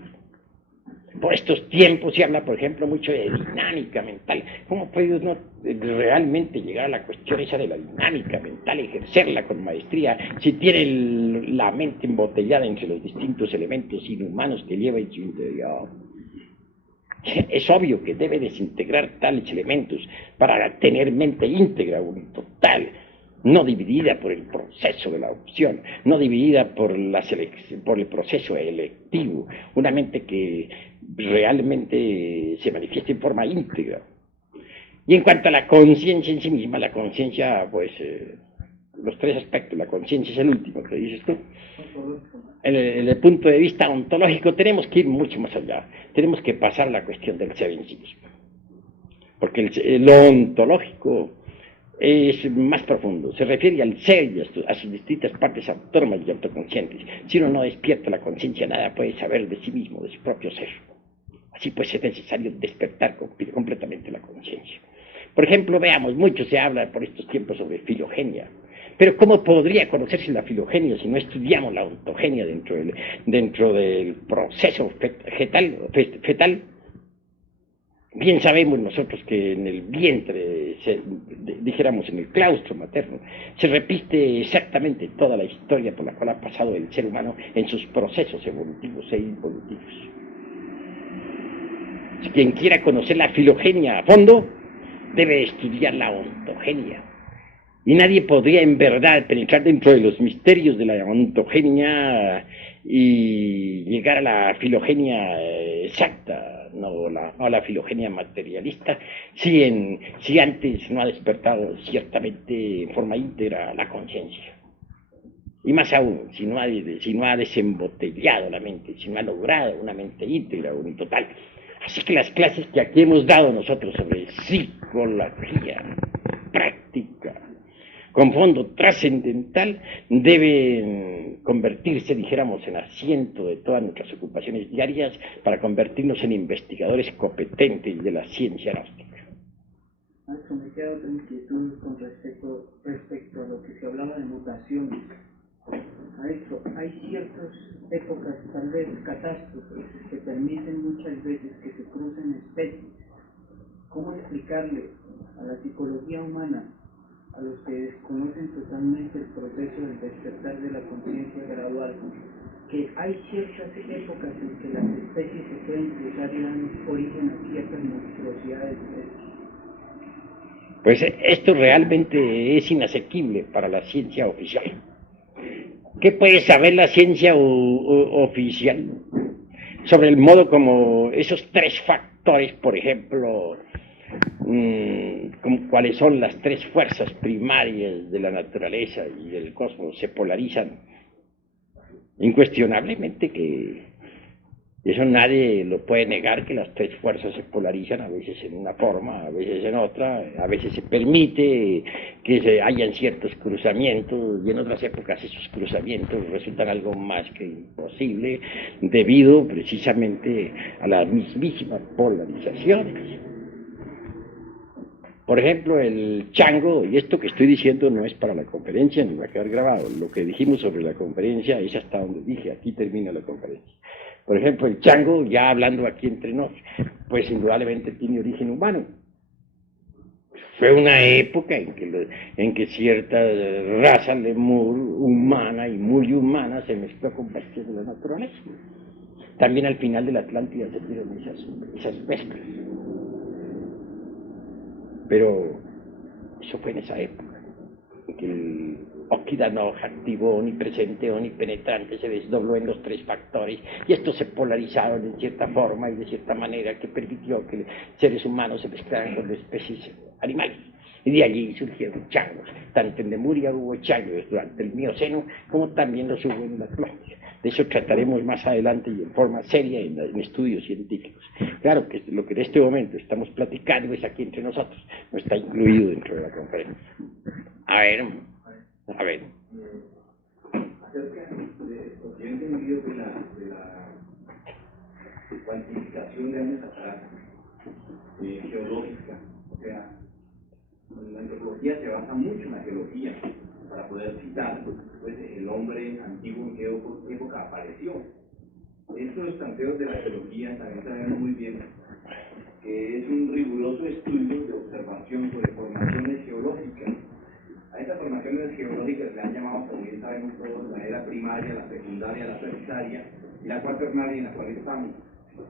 Por estos tiempos se habla, por ejemplo, mucho de dinámica mental. ¿Cómo puede uno realmente llegar a la cuestión esa de la dinámica mental, ejercerla con maestría, si tiene la mente embotellada entre los distintos elementos inhumanos que lleva en su interior? Es obvio que debe desintegrar tales elementos para tener mente íntegra, total, no dividida por el proceso de la opción, no dividida por por el proceso electivo, una mente que realmente se manifiesta en forma íntegra. Y en cuanto a la conciencia en sí misma, la conciencia, pues, los tres aspectos, la conciencia es el último que dices tú. En el punto de vista ontológico tenemos que ir mucho más allá, tenemos que pasar a la cuestión del ser en sí mismo, porque lo ontológico es más profundo, se refiere al ser y a sus distintas partes autónomas y autoconscientes. Si uno no despierta la conciencia, nada puede saber de sí mismo, de su propio ser. Así pues es necesario despertar completamente la conciencia. Por ejemplo, veamos, mucho se habla por estos tiempos sobre filogenia. Pero ¿cómo podría conocerse la filogenia si no estudiamos la ontogenia dentro del proceso fetal? Bien sabemos nosotros que en el vientre, dijéramos en el claustro materno, se repite exactamente toda la historia por la cual ha pasado el ser humano en sus procesos evolutivos e involutivos. Si quien quiera conocer la filogenia a fondo, debe estudiar la ontogenia. Y nadie podría en verdad penetrar dentro de los misterios de la ontogenia y llegar a la filogenia exacta, no a la filogenia materialista, si antes no ha despertado ciertamente en forma íntegra la conciencia. Y más aún, si no ha desembotellado la mente, si no ha logrado una mente íntegra, total. Así que las clases que aquí hemos dado nosotros sobre psicología práctica, con fondo trascendental, deben convertirse, dijéramos, en asiento de todas nuestras ocupaciones diarias para convertirnos en investigadores competentes de la ciencia gnóstica. Maestro, me queda otra inquietud con respecto a lo que se hablaba de mutaciones. Maestro, hay ciertas épocas, tal vez catástrofes, que permiten muchas veces que se crucen especies. ¿Cómo explicarle a la psicología humana, a los que desconocen totalmente el proceso del despertar de la conciencia gradual, que hay ciertas épocas en que las especies se pueden cruzar y dan origen a ciertas monstruosidades? Pues esto realmente es inasequible para la ciencia oficial. ¿Qué puede saber la ciencia oficial sobre el modo como esos tres factores, por ejemplo, cuáles son las tres fuerzas primarias de la naturaleza y del cosmos, se polarizan? Incuestionablemente que eso nadie lo puede negar, que las tres fuerzas se polarizan, a veces en una forma, a veces en otra, a veces se permite que hayan ciertos cruzamientos y en otras épocas esos cruzamientos resultan algo más que imposible debido precisamente a las mismísimas polarizaciones. Por ejemplo, el chango, y esto que estoy diciendo no es para la conferencia ni va a quedar grabado, lo que dijimos sobre la conferencia es hasta donde dije, aquí termina la conferencia. Por ejemplo, el chango, ya hablando aquí entre nos, pues indudablemente tiene origen humano. Fue una época en que cierta raza lemur humana y muy humana se mezcló con bestias de la naturaleza. También al final de la Atlántida se dieron esas mezclas. Pero eso fue en esa época, en que el Oquidano activo, omnipresente, omnipenetrante, se desdobló en los tres factores y estos se polarizaron en cierta forma y de cierta manera que permitió que seres humanos se mezclaran con especies animales. Y de allí surgieron changos. Tanto en Lemuria hubo changos durante el Mioceno como también los hubo en la Atlántida. De eso trataremos más adelante y en forma seria en estudios científicos. Claro que lo que en este momento estamos platicando es aquí entre nosotros, no está incluido dentro de la conferencia. A ver. Acerca de lo que he entendido de la cuantificación de años atrás, geológica, o sea, la antropología se basa mucho en la geología para poder citar pues, el hombre antiguo en qué época apareció. Estos planteos de la geología también sabemos muy bien que es un riguroso estudio de observación sobre formaciones geológicas. A estas formaciones geológicas le han llamado, como bien sabemos todos, la era primaria, la secundaria, la terciaria y la cuaternaria en la cual estamos.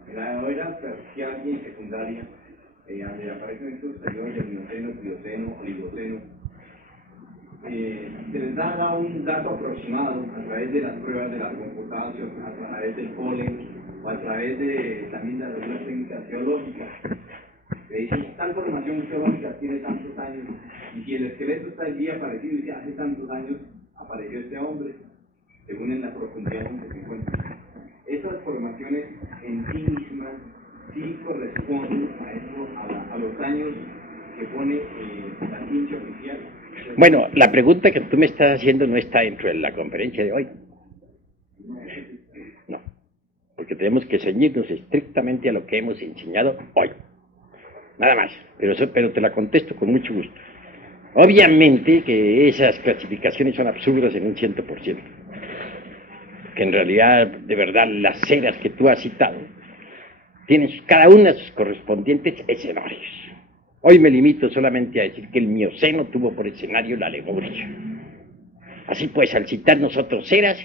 En la era terciaria y secundaria, donde aparecen estos periodos del Mioceno, Plioceno, Oligoceno, se les da un dato aproximado a través de las pruebas de la computación, a través del polen o a través de también de las técnicas geológicas. Le dicen, tal formación geológica tiene tantos años, y si el esqueleto está allí aparecido, dice, hace tantos años apareció este hombre, según en la profundidad en que se encuentra. Esas formaciones en sí mismas sí corresponden a los años que pone la ciencia oficial. Bueno, la pregunta que tú me estás haciendo no está dentro de la conferencia de hoy. No, porque tenemos que ceñirnos estrictamente a lo que hemos enseñado hoy. Nada más, pero te la contesto con mucho gusto. Obviamente que esas clasificaciones son absurdas en un 100%. Que en realidad, de verdad, las eras que tú has citado tienen cada una sus correspondientes escenarios. Hoy me limito solamente a decir que el Mioceno tuvo por escenario la Lemuria. Así pues, al citar nosotros eras,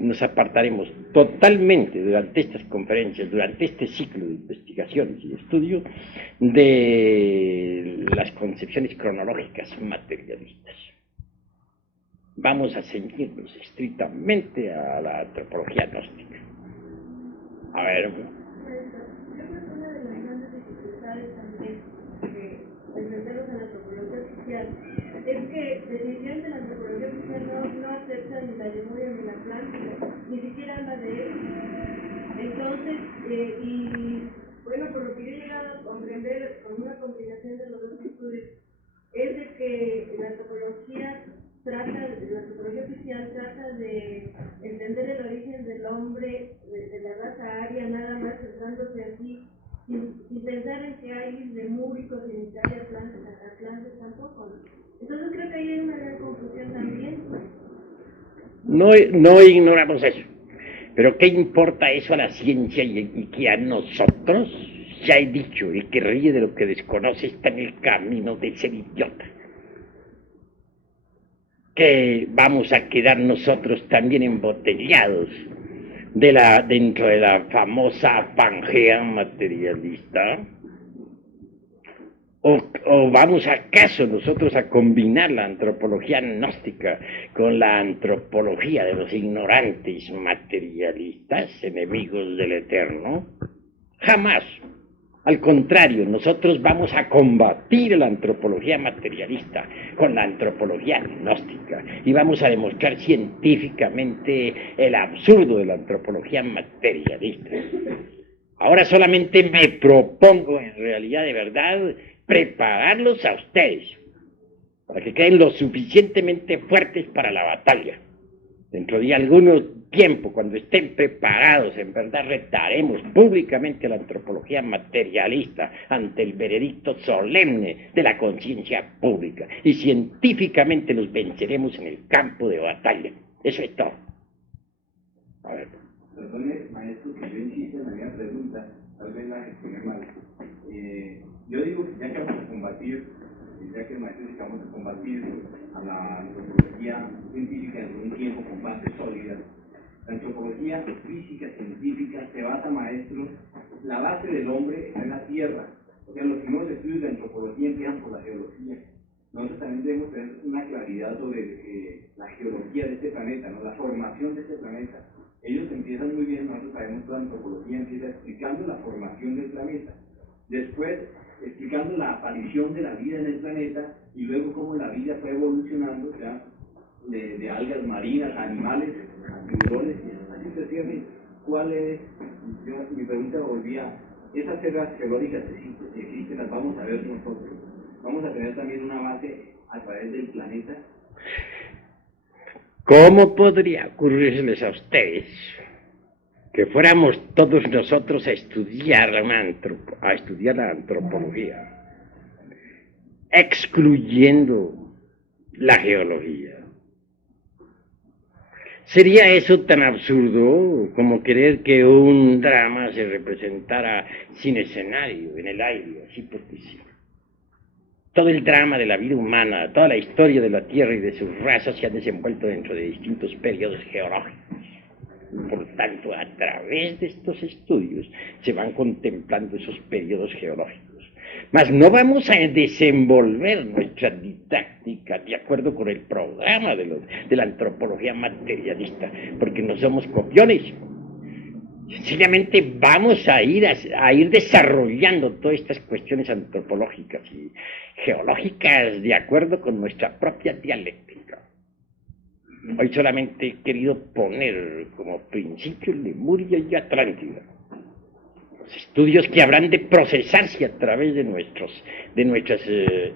nos apartaremos totalmente durante estas conferencias, durante este ciclo de investigaciones y de estudio, de las concepciones cronológicas materialistas. Vamos a ceñirnos estrictamente a la antropología gnóstica. A ver. Yo creo que una de las grandes dificultades también de meternos en la antropología oficial es que definitivamente la antropología oficial no acepta ni la Lemuria ni la Atlántida, ni siquiera habla de él. Entonces, y bueno, por lo que yo he llegado a comprender con una combinación de los dos estudios, es de que la antropología oficial trata de entender el origen del hombre, de la raza aria, nada más centrándose así, sin pensar en que hay lemúricos y en que hay atlantes tampoco. Entonces creo que ahí hay una gran confusión también. No ignoramos eso, pero ¿qué importa eso a la ciencia y que a nosotros? Ya he dicho, el que ríe de lo que desconoce está en el camino de ser idiota. Que vamos a quedar nosotros también embotellados dentro de la famosa Pangea materialista, o vamos acaso nosotros a combinar la antropología gnóstica con la antropología de los ignorantes materialistas, enemigos del Eterno. Jamás. Al contrario, nosotros vamos a combatir la antropología materialista con la antropología gnóstica y vamos a demostrar científicamente el absurdo de la antropología materialista. Ahora solamente me propongo, en realidad de verdad, prepararlos a ustedes para que queden lo suficientemente fuertes para la batalla. Dentro de algún tiempo, cuando estén preparados, en verdad retaremos públicamente a la antropología materialista ante el veredicto solemne de la conciencia pública y científicamente los venceremos en el campo de batalla. Eso es todo. A ver. Perdone, maestro, que yo insisto en la misma pregunta, tal vez la gestioné mal. Yo digo que ya que vamos a combatir, ya que el maestro dice que vamos a combatir a la antropología científica en un tiempo con bases sólidas, la antropología física científica se basa, maestro, la base del hombre está en la Tierra. O sea, los primeros estudios de antropología empiezan por la geología. Nosotros también debemos tener una claridad sobre la geología de este planeta, ¿no? La formación de este planeta. Ellos empiezan muy bien, nosotros sabemos que la antropología empieza explicando la formación del planeta. Después, explicando la aparición de la vida en el planeta y luego cómo la vida fue evolucionando, ya de algas marinas a animales, a tiburones, y así sucesivamente. ¿Cuál es? Mi pregunta volvía, esas eras geológicas que existen, las vamos a ver nosotros. Vamos a tener también una base a través del planeta. ¿Cómo podría ocurrirles a ustedes que fuéramos todos nosotros a estudiar la antropología, excluyendo la geología? ¿Sería eso tan absurdo como querer que un drama se representara sin escenario, en el aire, así porque sí? Todo el drama de la vida humana, toda la historia de la Tierra y de sus razas se ha desenvuelto dentro de distintos periodos geológicos. Por tanto, a través de estos estudios se van contemplando esos periodos geológicos. Mas no vamos a desenvolver nuestra didáctica de acuerdo con el programa de la antropología materialista, porque no somos copiones. Sencillamente vamos a ir desarrollando todas estas cuestiones antropológicas y geológicas de acuerdo con nuestra propia dialéctica. Hoy solamente he querido poner como principio Lemuria y Atlántida. Los estudios que habrán de procesarse a través de nuestras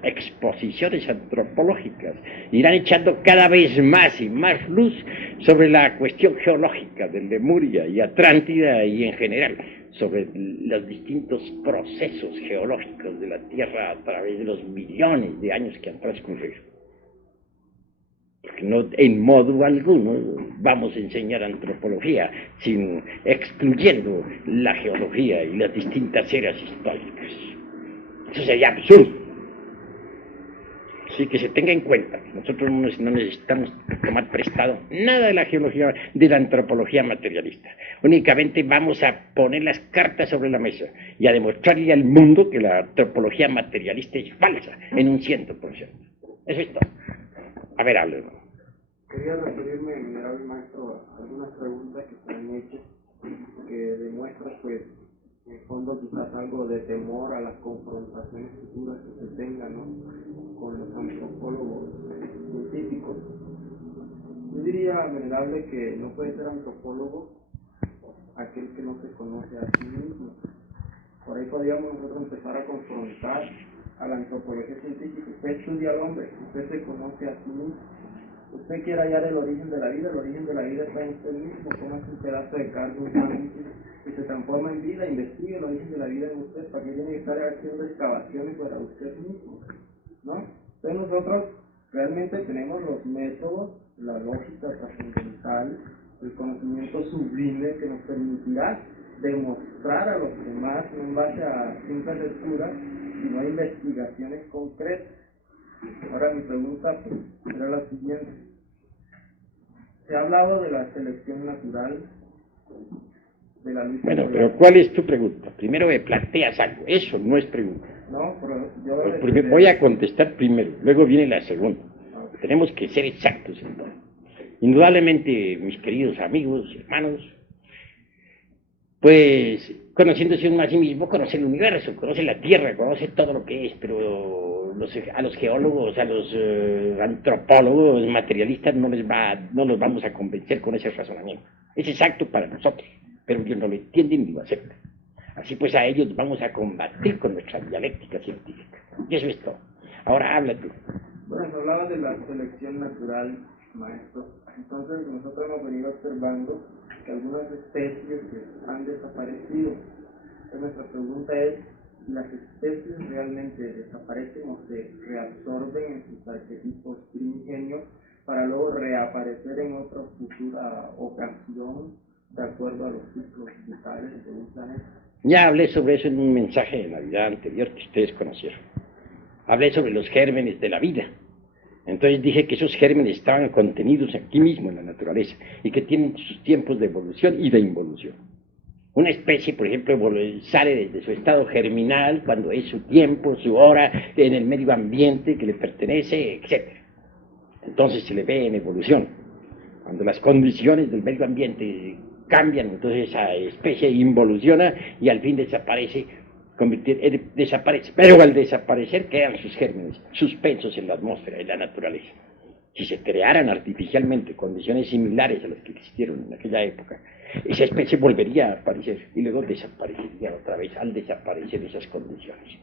exposiciones antropológicas irán echando cada vez más y más luz sobre la cuestión geológica de Lemuria y Atlántida y en general sobre los distintos procesos geológicos de la Tierra a través de los millones de años que han transcurrido. Porque no, en modo alguno vamos a enseñar antropología excluyendo la geología y las distintas eras históricas. Eso sería absurdo. Así que se tenga en cuenta que nosotros no necesitamos tomar prestado nada de la geología, de la antropología materialista. Únicamente vamos a poner las cartas sobre la mesa y a demostrarle al mundo que la antropología materialista es falsa en un 100%. Eso es todo. A ver, háblenos. Quería referirme, venerable maestro, a algunas preguntas que se han hecho que demuestran, pues, en el fondo quizás algo de temor a las confrontaciones futuras que se tengan, ¿no?, con los antropólogos científicos. Yo diría, venerable, que no puede ser antropólogo aquel que no se conoce a sí mismo. Por ahí podríamos nosotros empezar a confrontar a la antropología científica. Usted estudia al hombre, usted se conoce a sí mismo. Usted quiere hallar el origen de la vida está en usted mismo. Póngase un pedazo de carne, un sándwich, y se transforma en vida, investigue el origen de la vida en usted. ¿Para qué tiene que estar haciendo excavaciones para usted mismo? ¿No? Entonces nosotros realmente tenemos los métodos, la lógica trascendental, el conocimiento sublime que nos permitirá demostrar a los demás, no en base a simples lecturas, sino a investigaciones concretas. Ahora mi pregunta era la siguiente. Se ha hablado de la selección natural, de la lucha. Bueno, pero ¿cuál es tu pregunta? Primero me planteas algo, eso no es pregunta. No, pero yo... Voy a contestar primero, luego viene la segunda. Okay. Tenemos que ser exactos en todo. Indudablemente, mis queridos amigos, hermanos, pues conociéndose uno a sí mismo, conoce el universo, conoce la Tierra, conoce todo lo que es, pero a los geólogos, a los antropólogos materialistas no los vamos a convencer con ese razonamiento. Es exacto para nosotros, pero ellos no lo entienden ni lo aceptan. Así pues a ellos vamos a combatir con nuestra dialéctica científica. Y eso es todo. Ahora habla tú. Bueno, se hablaba de la selección natural, maestro. Entonces nosotros hemos venido observando que algunas especies han desaparecido. Entonces nuestra pregunta es, ¿las especies realmente desaparecen o se reabsorben en sus arquetipos primigenios para luego reaparecer en otra futura ocasión de acuerdo a los ciclos vitales de un planeta? Ya hablé sobre eso en un mensaje de Navidad anterior que ustedes conocieron. Hablé sobre los gérmenes de la vida. Entonces dije que esos gérmenes estaban contenidos aquí mismo en la naturaleza y que tienen sus tiempos de evolución y de involución. Una especie, por ejemplo, sale desde su estado germinal cuando es su tiempo, su hora, en el medio ambiente que le pertenece, etc. Entonces se le ve en evolución. Cuando las condiciones del medio ambiente cambian, entonces esa especie involuciona y al fin desaparece, pero al desaparecer quedan sus gérmenes suspensos en la atmósfera, en la naturaleza. Si se crearan artificialmente condiciones similares a las que existieron en aquella época, esa especie volvería a aparecer y luego desaparecería otra vez al desaparecer esas condiciones.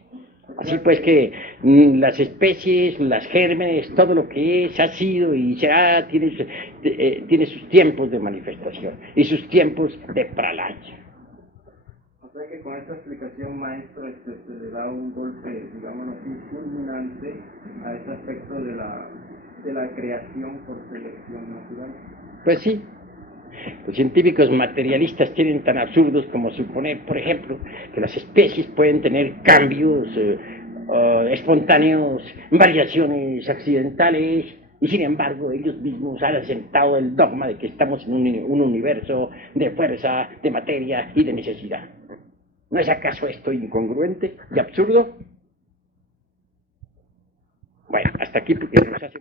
Así pues que las especies, las gérmenes, todo lo que es, ha sido y será, tiene sus tiempos de manifestación y sus tiempos de pralaya. O sea que con esta explicación, maestro, se le da un golpe, digámoslo así, fulminante a ese aspecto de la creación por selección natural. Pues sí. Los científicos materialistas tienen tan absurdos como suponer, por ejemplo, que las especies pueden tener cambios espontáneos, variaciones accidentales, Y sin embargo, ellos mismos han asentado el dogma de que estamos en un universo de fuerza, de materia y de necesidad. ¿No es acaso esto incongruente y absurdo? Bueno, hasta aquí porque nos hace...